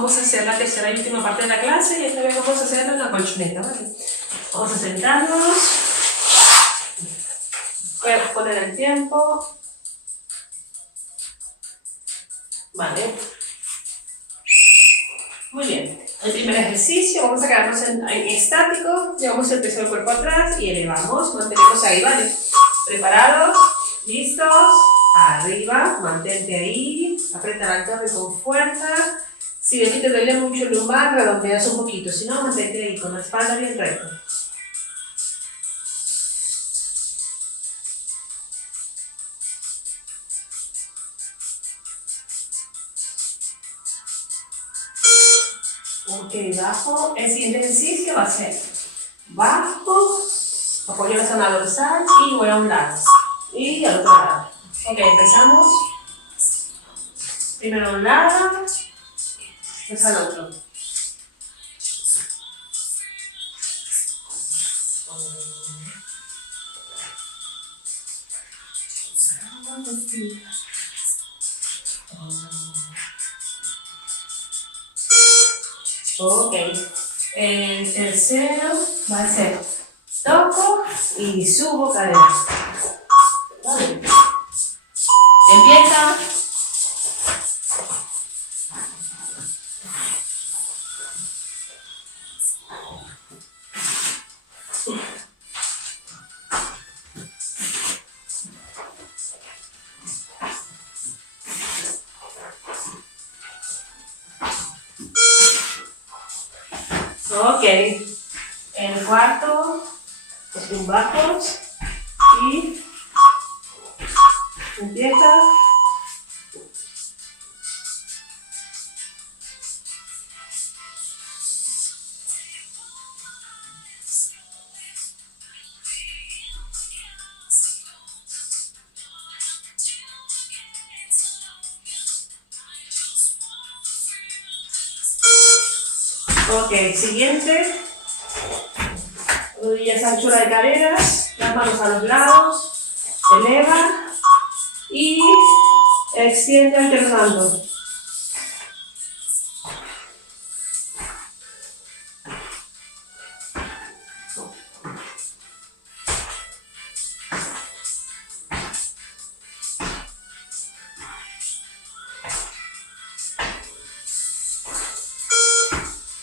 vamos a hacer la tercera y última parte de la clase y esta vez vamos a hacerlo en la colchoneta, ¿vale? Vamos a sentarnos. Voy a poner el tiempo. Vale. Muy bien. El primer ejercicio, vamos a quedarnos en estático, llevamos el peso del cuerpo atrás y elevamos, mantenemos ahí, ¿vale? ¿Preparados? ¿Listos? Arriba, mantente ahí, aprieta el abdomen con fuerza. Si ves que te duele mucho el lumbar, redondeas un poquito, si no, mantente ahí con la espalda bien recta. Ok, bajo. El siguiente ejercicio va a ser bajo, apoyo la zona dorsal y voy a un lado. Y al otro lado. Ok, empezamos. Primero a un lado, después al otro. Ok, el tercero va a ser toco y subo cadera. Vale. Empieza. Ok, el cuarto es un bajos y empieza. Ok, siguiente. Rodillas anchura de caderas, las manos a los lados, eleva y extiende alternando.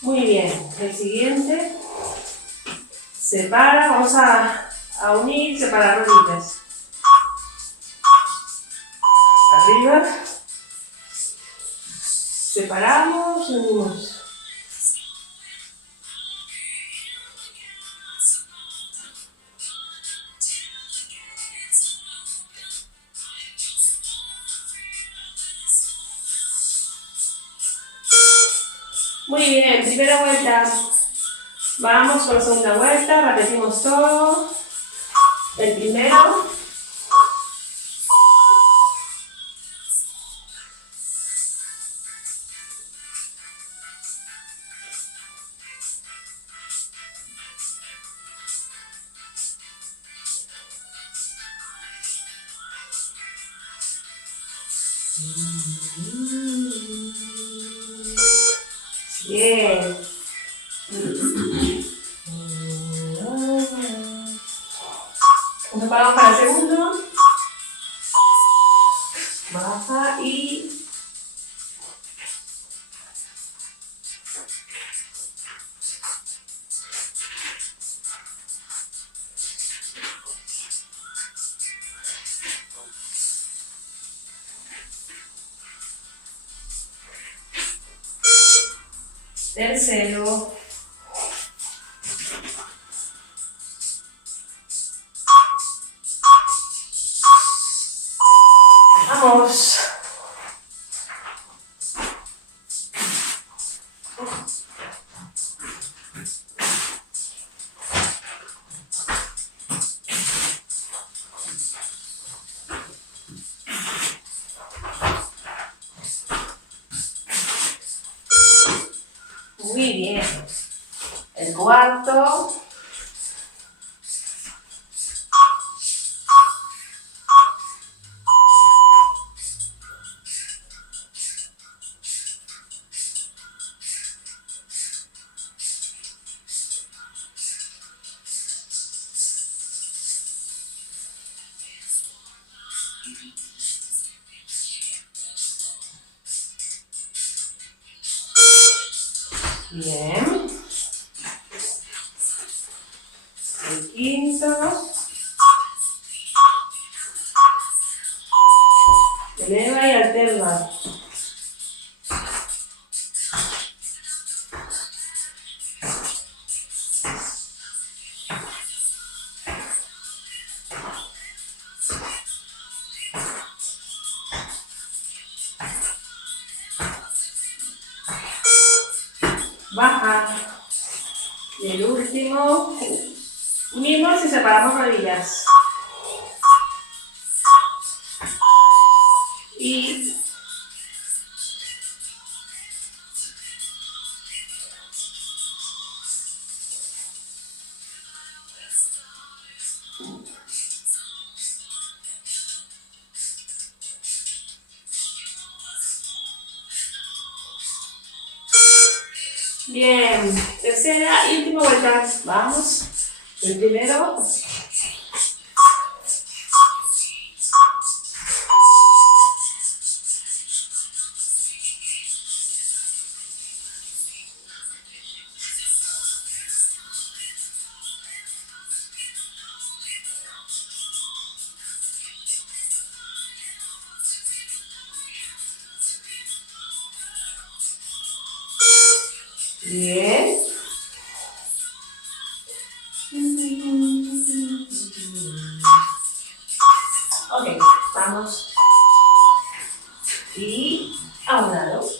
Muy bien, el siguiente, separa, vamos a unir, separar rodillas. Arriba, separamos, unimos. Muy bien, primera vuelta. Vamos con la segunda vuelta, repetimos todo. El primero. Bien. Nos preparamos para el segundo. Baja y tercero. Vamos. Muy bien. El cuarto. Bien. El quinto. Eleva y alterna. Baja. Y el último. Unimos y separamos rodillas. Y bien, tercera y última vuelta. Vamos. El primero. Bien. Ok, vamos. Y a un lado.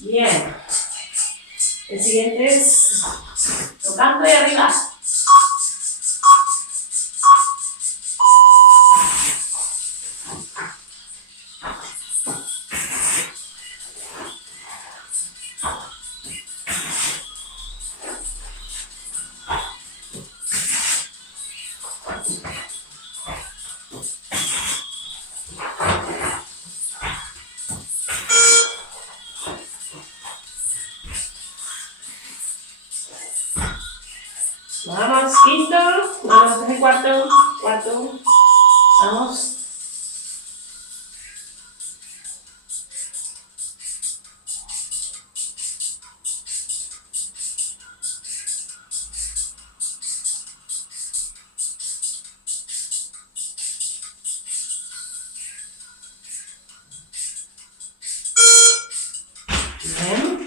Bien. El siguiente es tocando y arriba. Vamos, quinto. Vamos, desde cuarto. Cuarto. Vamos. Bien.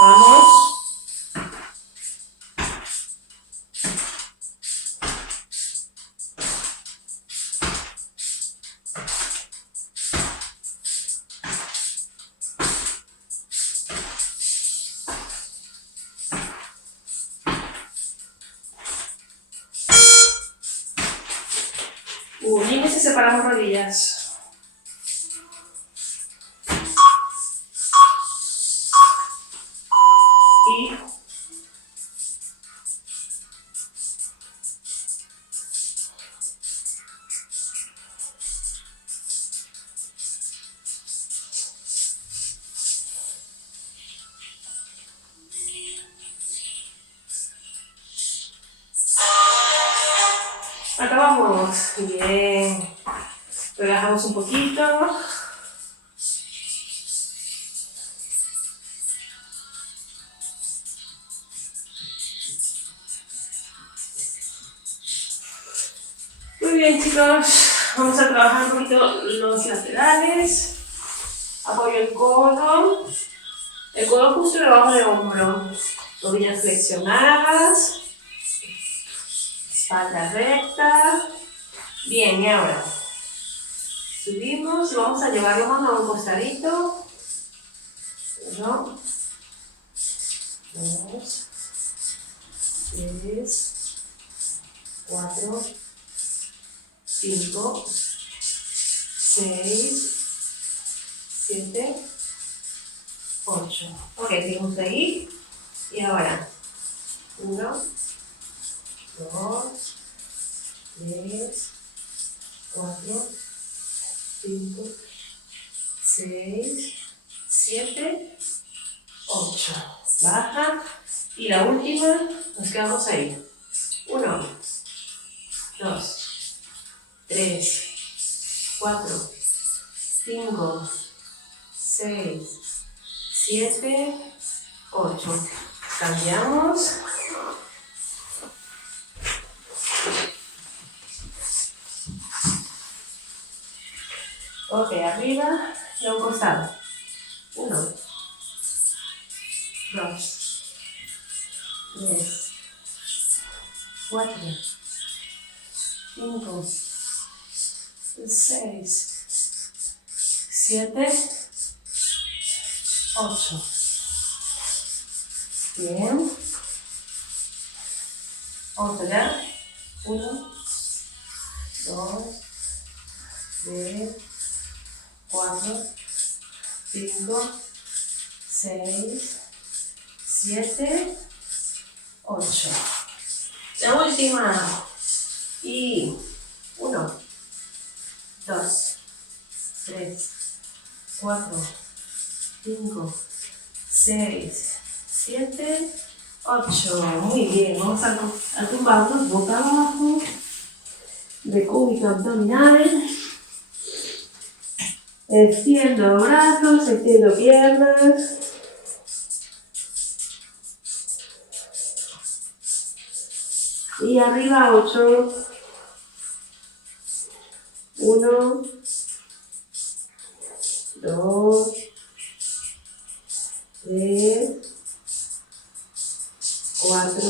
Vamos. Unimos y separamos rodillas. Y acabamos. Bien. Relajamos un poquito. Muy bien, chicos. Vamos a trabajar un poquito los laterales. Apoyo el codo. El codo justo debajo del hombro. Rodillas flexionadas. Espalda recta. Bien, y ahora subimos y vamos a llevar la mano a un costadito. 1, 2, 3, 4, 5, 6, 7, 8. Ok, seguimos ahí. Y ahora, 1, 2, 3, 4, 5, 6, 7, 8. Baja. Y la última, nos quedamos ahí. 1, 2, 3, 4, 5, 6, 7, 8. Cambiamos. Ok, arriba y a un costado. 1, 2, 3, 4, 5, 6, 7, 8. Bien. Vamos allá. 1, 2, 3, 4, 5, 6, 7, 8. La última. Y 1, 2, 3, 4, 5, 6, 7, 8. Muy bien. Vamos a tumbarnos boca abajo. Decúbito abdominal. Extiendo brazos, extiendo piernas. Y arriba 8. 1, 2, 3, 4,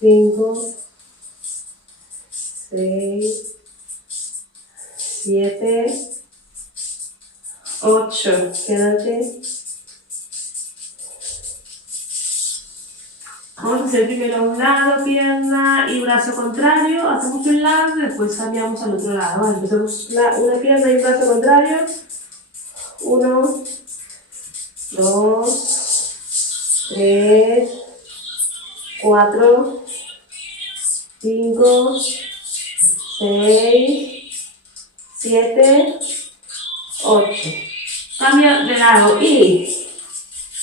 5, 6, 7, 8. Quédate. Vamos a hacer primero un lado, pierna y brazo contrario. Hacemos un lado y después cambiamos al otro lado. Vale, empezamos una pierna y un brazo contrario. 1, 2, 3, 4, 5, 6, 7, 8. Cambio de lado y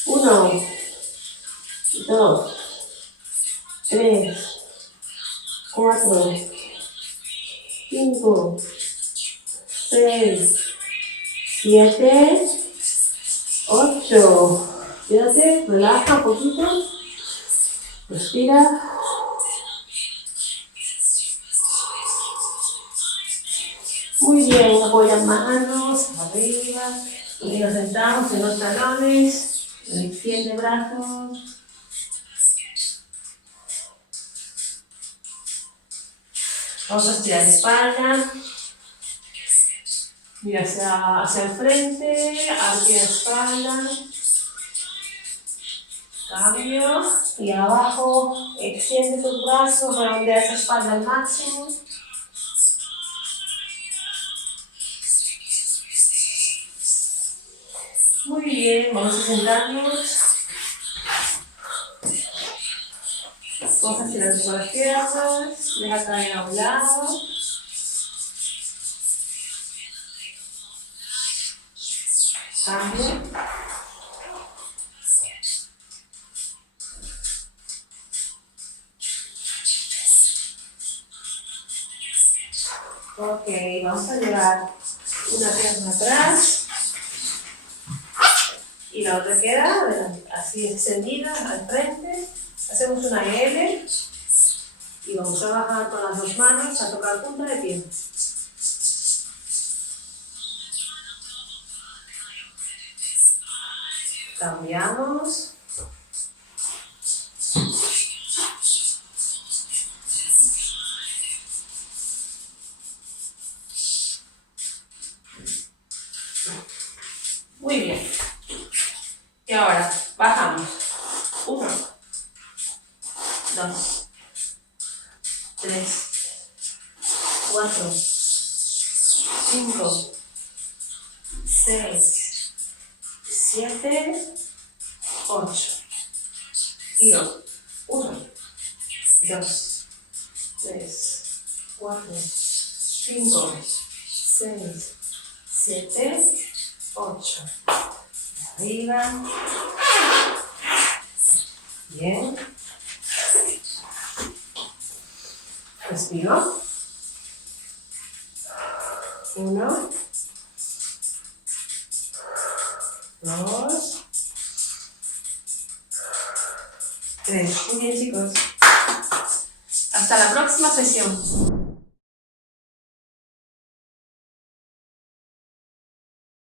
1, 2, 3, 4, 5, 6, 7, 8. Quédate, relaja un poquito. Respira. Muy bien, apoyan manos arriba. Y nos sentamos en los talones. Extiende brazos. Vamos a estirar la espalda. Mira hacia el frente, hacia la espalda. Cambio. Y abajo, extiende tus brazos, redondea esa espalda al máximo. Muy bien, vamos a sentarnos. Vamos a estirar un poco las piernas. Deja caer a un lado. Cambio. Ok, vamos a llevar una pierna atrás y la otra queda así extendida al frente. Hacemos una L y vamos a bajar con las dos manos a tocar punta de pie. Cambiamos. Muy bien. Y ahora bajamos. 1, 2, 3, 4, 5, 6, 7, 8. Tiro. 1, 2, 3, 4, 5, 6, 7, 8. Arriba. Bien. Respiro. 1, 2, 3. Muy bien, chicos. Hasta la próxima sesión.